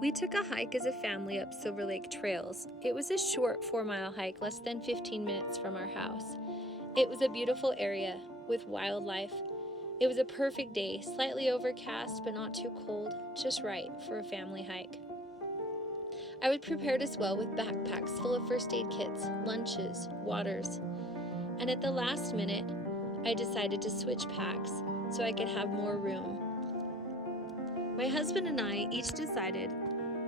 We took a hike as a family up Silver Lake trails. It was a short 4-mile hike, less than 15 minutes from our house. It was a beautiful area with wildlife. It was a perfect day, slightly overcast but not too cold, just right for a family hike. I was prepared as well with backpacks full of first aid kits, lunches, waters, and at the last minute, I decided to switch packs so I could have more room. My husband and I each decided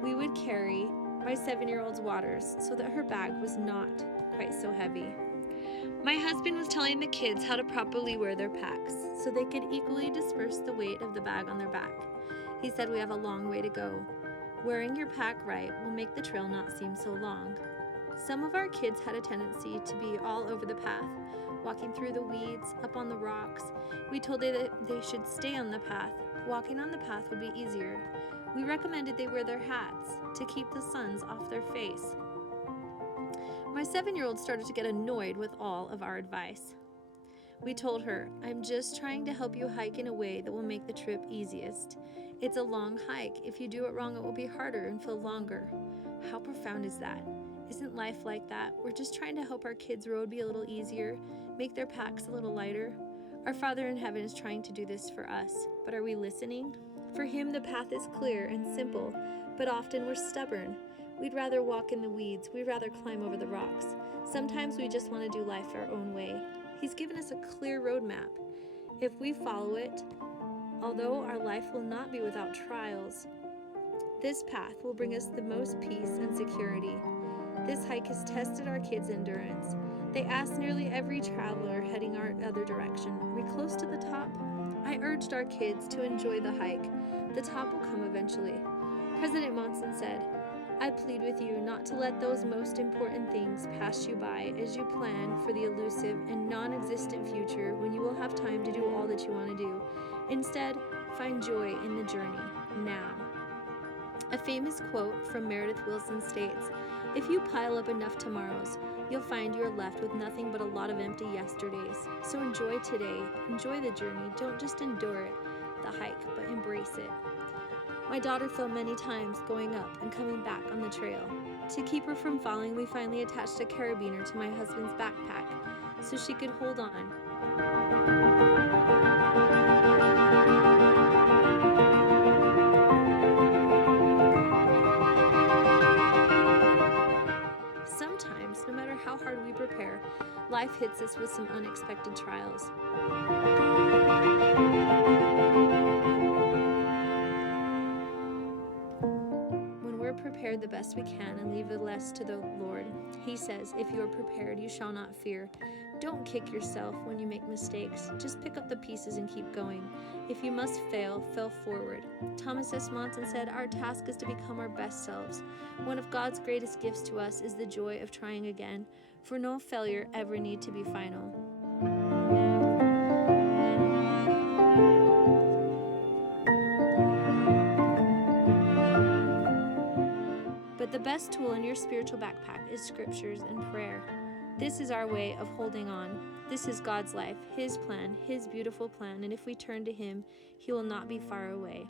we would carry my 7-year-old's waters so that her bag was not quite so heavy. My husband was telling the kids how to properly wear their packs so they could equally disperse the weight of the bag on their back. He said we have a long way to go. Wearing your pack right will make the trail not seem so long. Some of our kids had a tendency to be all over the path, walking through the weeds, up on the rocks. We told them that they should stay on the path. Walking on the path would be easier. We recommended they wear their hats to keep the suns off their face. My 7-year-old started to get annoyed with all of our advice. We told her, "I'm just trying to help you hike in a way that will make the trip easiest. It's a long hike. If you do it wrong, it will be harder and feel longer." How profound is that? Isn't life like that? We're just trying to help our kids' road be a little easier, make their packs a little lighter. Our Father in heaven is trying to do this for us, but are we listening? For Him, the path is clear and simple, but often we're stubborn. We'd rather walk in the weeds. We'd rather climb over the rocks. Sometimes we just want to do life our own way. He's given us a clear roadmap. If we follow it, although our life will not be without trials, this path will bring us the most peace and security. This hike has tested our kids' endurance. They asked nearly every traveler heading our other direction, "Are we close to the top?" I urged our kids to enjoy the hike. The top will come eventually. President Monson said, "I plead with you not to let those most important things pass you by as you plan for the elusive and non-existent future when you will have time to do all that you want to do. Instead, find joy in the journey, now." A famous quote from Meredith Willson states, "If you pile up enough tomorrows, you'll find you're left with nothing but a lot of empty yesterdays. So enjoy today, enjoy the journey. Don't just endure it, the hike, but embrace it." My daughter fell many times going up and coming back on the trail. To keep her from falling, we finally attached a carabiner to my husband's backpack so she could hold on. Sometimes, no matter how hard we prepare, life hits us with some unexpected trials. When we're prepared the best we can and leave the rest to the Lord, He says, "If you are prepared, you shall not fear." Don't kick yourself when you make mistakes. Just pick up the pieces and keep going. If you must fail, fail forward. Thomas S. Monson said, "Our task is to become our best selves." One of God's greatest gifts to us is the joy of trying again, for no failure ever need to be final. But the best tool in your spiritual backpack is scriptures and prayer. This is our way of holding on. This is God's life, His plan, His beautiful plan, and if we turn to Him, He will not be far away.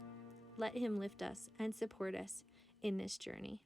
Let Him lift us and support us in this journey.